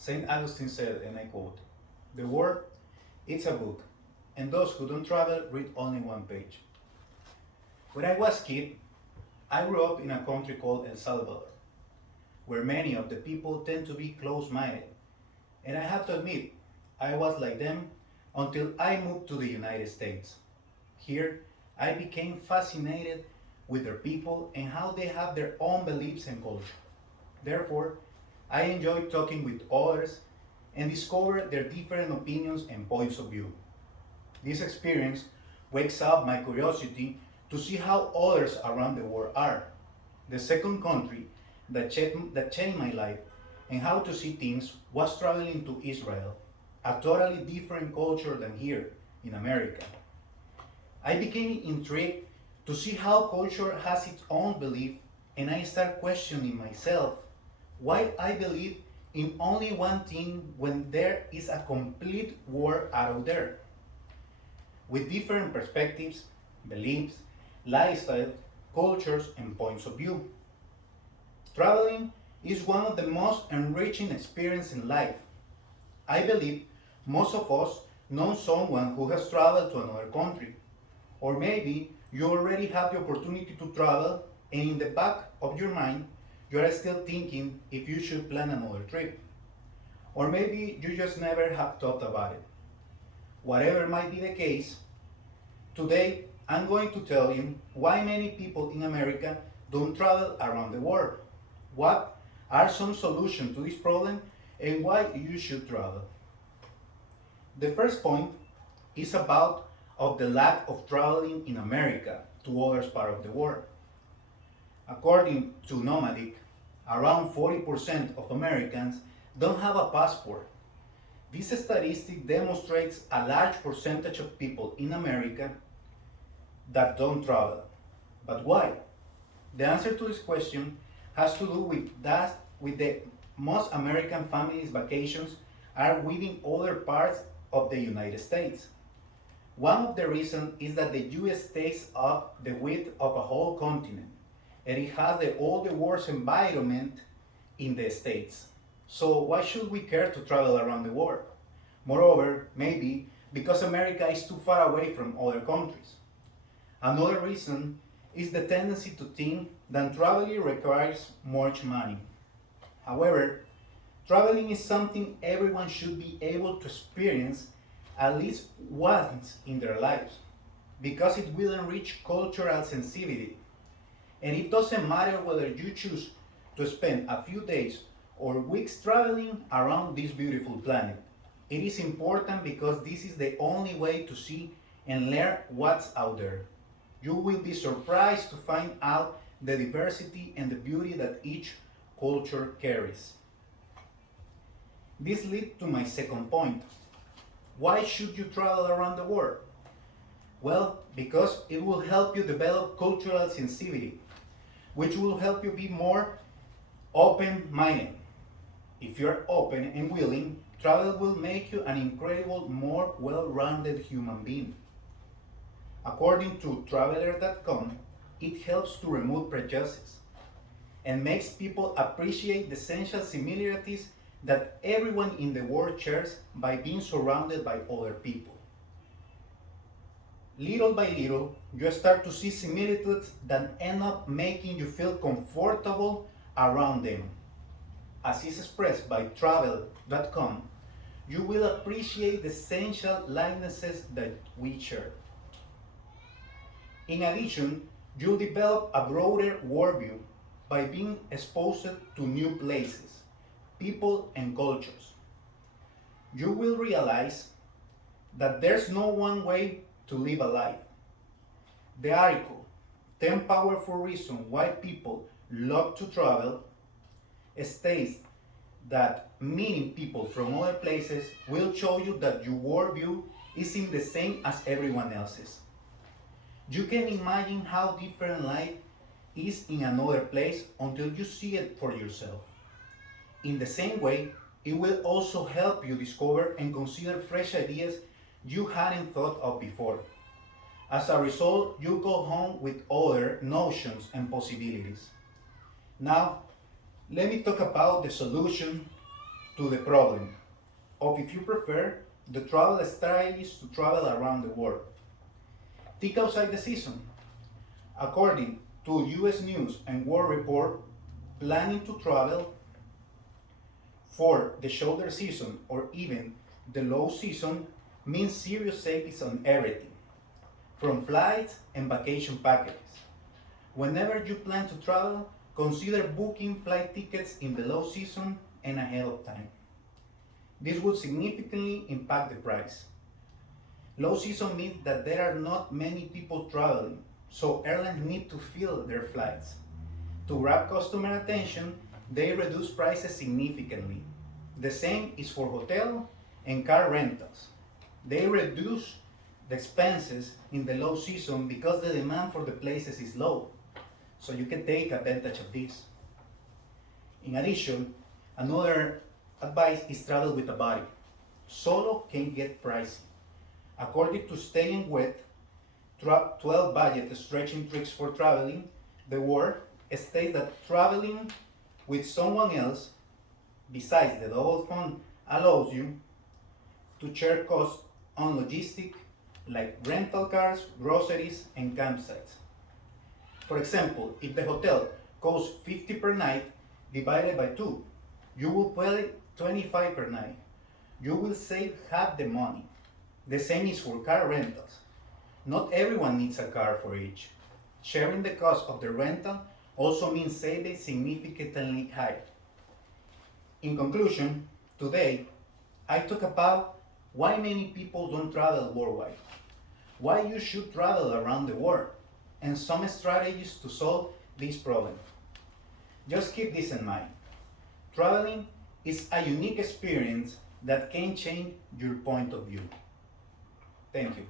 St. Augustine said, and I quote, "The world, it's a book, and those who don't travel read only one page." When I was a kid, I grew up in a country called El Salvador, where many of the people tend to be close-minded. And I have to admit, I was like them until I moved to the United States. Here, I became fascinated with their people and how they have their own beliefs and culture. Therefore, I enjoy talking with others and discover their different opinions and points of view. This experience wakes up my curiosity to see how others around the world are. The second country that changed my life and how to see things was traveling to Israel, a totally different culture than here in America. I became intrigued to see how culture has its own belief, and I start questioning myself why I believe in only one thing when there is a complete world out there with different perspectives, beliefs, lifestyles, cultures, and points of view. Traveling is one of the most enriching experiences in life. I believe most of us know someone who has traveled to another country, or maybe you already have the opportunity to travel, and in the back of your mind, you are still thinking if you should plan another trip. Or maybe you just never have thought about it. Whatever might be the case, today I'm going to tell you why many people in America don't travel around the world. What are some solutions to this problem and why you should travel? The first point is about of the lack of traveling in America to other parts of the world. According to Nomadic, around 40% of Americans don't have a passport. This statistic demonstrates a large percentage of people in America that don't travel. But why? The answer to this question has to do with the most American families' vacations are within other parts of the United States. One of the reasons is that the US takes up the width of a whole continent, and it has all the world's environment in the States. So why should we care to travel around the world? Moreover, maybe because America is too far away from other countries. Another reason is the tendency to think that traveling requires much money. However, traveling is something everyone should be able to experience at least once in their lives because it will enrich cultural sensitivity. And it doesn't matter whether you choose to spend a few days or weeks traveling around this beautiful planet. It is important because this is the only way to see and learn what's out there. You will be surprised to find out the diversity and the beauty that each culture carries. This leads to my second point. Why should you travel around the world? Well, because it will help you develop cultural sensitivity, which will help you be more open-minded. If you're open and willing, travel will make you an incredible, more well-rounded human being. According to traveler.com, it helps to remove prejudices and makes people appreciate the essential similarities that everyone in the world shares by being surrounded by other people. Little by little, you start to see similitudes that end up making you feel comfortable around them. As is expressed by travel.com, you will appreciate the essential likenesses that we share. In addition, you'll develop a broader worldview by being exposed to new places, people, and cultures. You will realize that there's no one way to live a life. The article, 10 Powerful Reasons Why People Love to Travel, states that meeting people from other places will show you that your worldview isn't the same as everyone else's. You can imagine how different life is in another place until you see it for yourself. In the same way, it will also help you discover and consider fresh ideas you hadn't thought of before. As a result, you go home with other notions and possibilities. Now, let me talk about the solution to the problem of if you prefer the travel strategies to travel around the world. Think outside the season. According to US News and World Report, planning to travel for the shoulder season or even the low season means serious savings on everything, from flights and vacation packages. Whenever you plan to travel, consider booking flight tickets in the low season and ahead of time. This would significantly impact the price. Low season means that there are not many people traveling, so airlines need to fill their flights. To grab customer attention, they reduce prices significantly. The same is for hotel and car rentals. They reduce the expenses in the low season because the demand for the places is low, so you can take advantage of this. In addition, another advice is travel with a buddy. Solo can get pricey. According to Staying Wet, 12 budget stretching tricks for traveling the world, states that traveling with someone else besides the double fund allows you to share costs on logistics like rental cars, groceries, and campsites. For example, if the hotel costs 50 per night divided by 2, you will pay 25 per night. You will save half the money. The same is for car rentals. Not everyone needs a car for each. Sharing the cost of the rental also means saving significantly higher. In conclusion, today I talk about why many people don't travel worldwide, why you should travel around the world, and some strategies to solve this problem. Just keep this in mind. Traveling is a unique experience that can change your point of view. Thank you.